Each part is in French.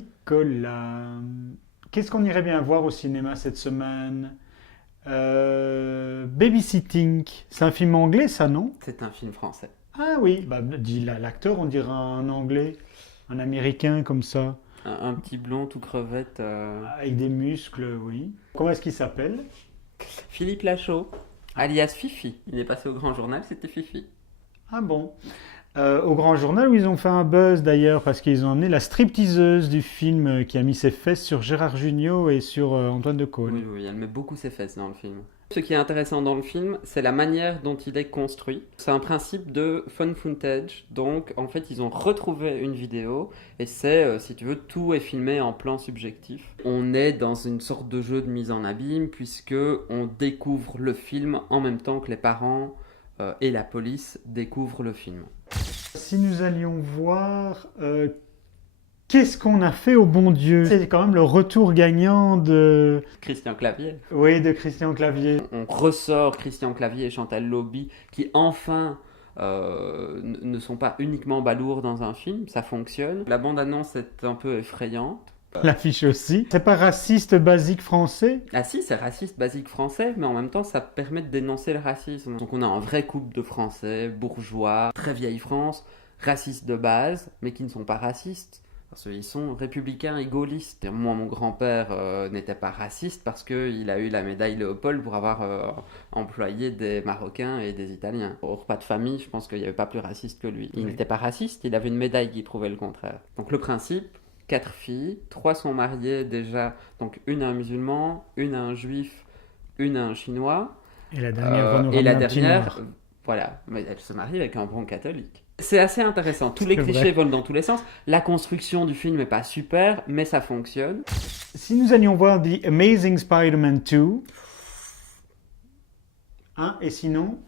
Nicolas, qu'est-ce qu'on irait bien voir au cinéma cette semaine? Babysitting, c'est un film anglais ça, non? C'est un film français. Ah oui, bah, dis l'acteur, on dirait un anglais, un américain comme ça, Un petit blond tout crevette. avec des muscles, oui. Comment est-ce qu'il s'appelle? Philippe Lachaud, alias Fifi. Il est passé au grand journal, c'était Fifi. Ah bon. Au Grand Journal où ils ont fait un buzz d'ailleurs parce qu'ils ont amené la stripteaseuse du film qui a mis ses fesses sur Gérard Jugnot et sur Antoine de Caunes. Oui, oui, elle met beaucoup ses fesses dans le film. Ce qui est intéressant dans le film, c'est la manière dont il est construit. C'est un principe de fun footage. Donc, en fait, ils ont retrouvé une vidéo et c'est, si tu veux, tout est filmé en plan subjectif. On est dans une sorte de jeu de mise en abîme puisque on découvre le film en même temps que les parents et la police découvrent le film. Si nous allions voir qu'est-ce qu'on a fait au bon Dieu, c'est quand même le retour gagnant de, Christian Clavier. oui, de Christian Clavier. On ressort Christian Clavier et Chantal Lobby qui enfin ne sont pas uniquement balourds dans un film, ça fonctionne. La bande-annonce est un peu effrayante. L'affiche aussi. C'est pas raciste basique français? Ah si, c'est raciste basique français, mais en même temps ça permet de dénoncer le racisme. Donc on a un vrai couple de Français, bourgeois, très vieille France, racistes de base, mais qui ne sont pas racistes. Parce qu'ils sont républicains et gaullistes. Et moi, mon grand-père n'était pas raciste parce qu'il a eu la médaille Léopold pour avoir employé des Marocains et des Italiens. Au repas de famille, je pense qu'il n'y avait pas plus raciste que lui. Il Oui. n'était pas raciste, il avait une médaille qui prouvait le contraire. Donc le principe, 4 filles, 3 sont mariées déjà, donc une à un musulman, une à un juif, une à un chinois. Et la dernière va nous Et la ramener un petit dernière, noir. voilà, mais elle se marie avec un bon catholique. C'est assez intéressant. Tous les C'est clichés vrai. volent dans tous les sens. La construction du film n'est pas super, mais ça fonctionne. Si nous allions voir The Amazing Spider-Man 2, hein, et sinon,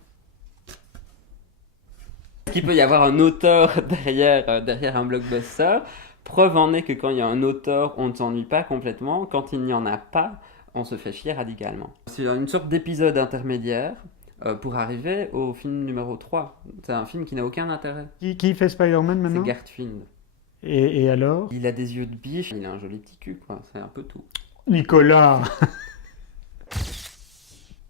Qu'il peut y avoir un auteur derrière un blockbuster. Preuve en est que quand il y a un auteur, on ne s'ennuie pas complètement. Quand il n'y en a pas, on se fait chier radicalement. C'est une sorte d'épisode intermédiaire pour arriver au film numéro 3. C'est un film qui n'a aucun intérêt. qui fait Spider-Man C'est maintenant? Garfield. Et alors? Il a des yeux de biche, il a un joli petit cul, quoi. C'est un peu tout. Nicolas!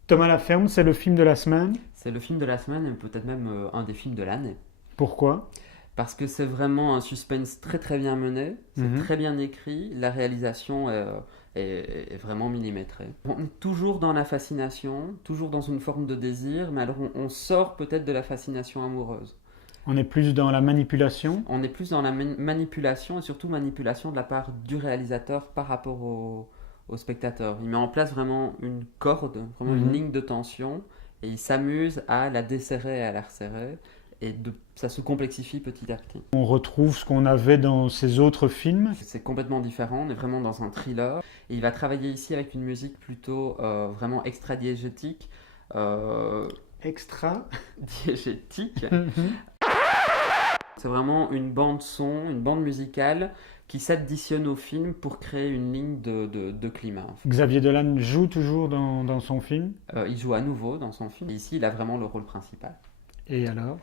Thomas Laferme, c'est le film de la semaine. C'est le film de la semaine et peut-être même un des films de l'année. Pourquoi? Parce que c'est vraiment un suspense très très bien mené, c'est Mhm. très bien écrit, la réalisation est vraiment millimétrée. On est toujours dans la fascination, toujours dans une forme de désir, mais alors on sort peut-être de la fascination amoureuse. On est plus dans la manipulation. On est plus dans la manipulation et surtout manipulation de la part du réalisateur par rapport au spectateur. Il met en place vraiment une corde, vraiment une Mhm. ligne de tension et il s'amuse à la desserrer et à la resserrer et ça se complexifie petit à petit. On retrouve ce qu'on avait dans ses autres films. C'est complètement différent, on est vraiment dans un thriller et il va travailler ici avec une musique plutôt vraiment extra-diégétique. Extra. Diégétique. Mhm. C'est vraiment une bande son, une bande musicale qui s'additionne au film pour créer une ligne de climat. Xavier Dolan joue toujours dans son film. Il joue à nouveau dans son film. Ici, il a vraiment le rôle principal. Et alors?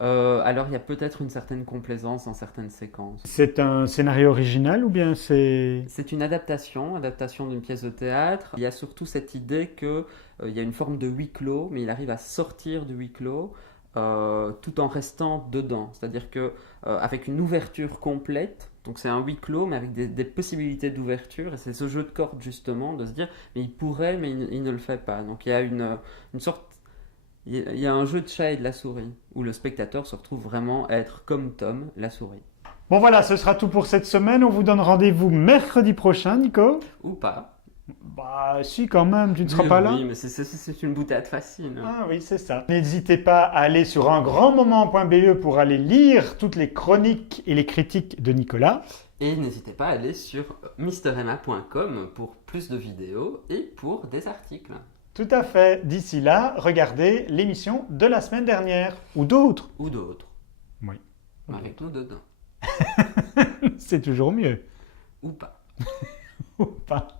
Alors, il y a peut-être une certaine complaisance dans certaines séquences. C'est un scénario original ou bien c'est... C'est une adaptation d'une pièce de théâtre. Il y a surtout cette idée qu'il y a une forme de huis clos, mais il arrive à sortir du huis clos tout en restant dedans. C'est-à-dire que avec une ouverture complète, donc c'est un huis clos, mais avec des possibilités d'ouverture, et c'est ce jeu de cordes justement, de se dire, mais il pourrait, mais il ne le fait pas. Donc il y a une sorte... Il y a un jeu de chat et de la souris, où le spectateur se retrouve vraiment à être comme Tom, la souris. Bon voilà, ce sera tout pour cette semaine. On vous donne rendez-vous mercredi prochain, Nico. Ou pas. Bah si quand même, tu ne seras pas là. Oui, mais c'est une boutade facile. Ah oui, c'est ça. N'hésitez pas à aller sur ungrandmoment.be pour aller lire toutes les chroniques et les critiques de Nicolas. Et n'hésitez pas à aller sur mremma.com pour plus de vidéos et pour des articles. Tout à fait. D'ici là, regardez l'émission de la semaine dernière. Ou d'autres. Ou d'autres. Oui. Avec nous dedans. C'est toujours mieux. Ou pas. Ou pas.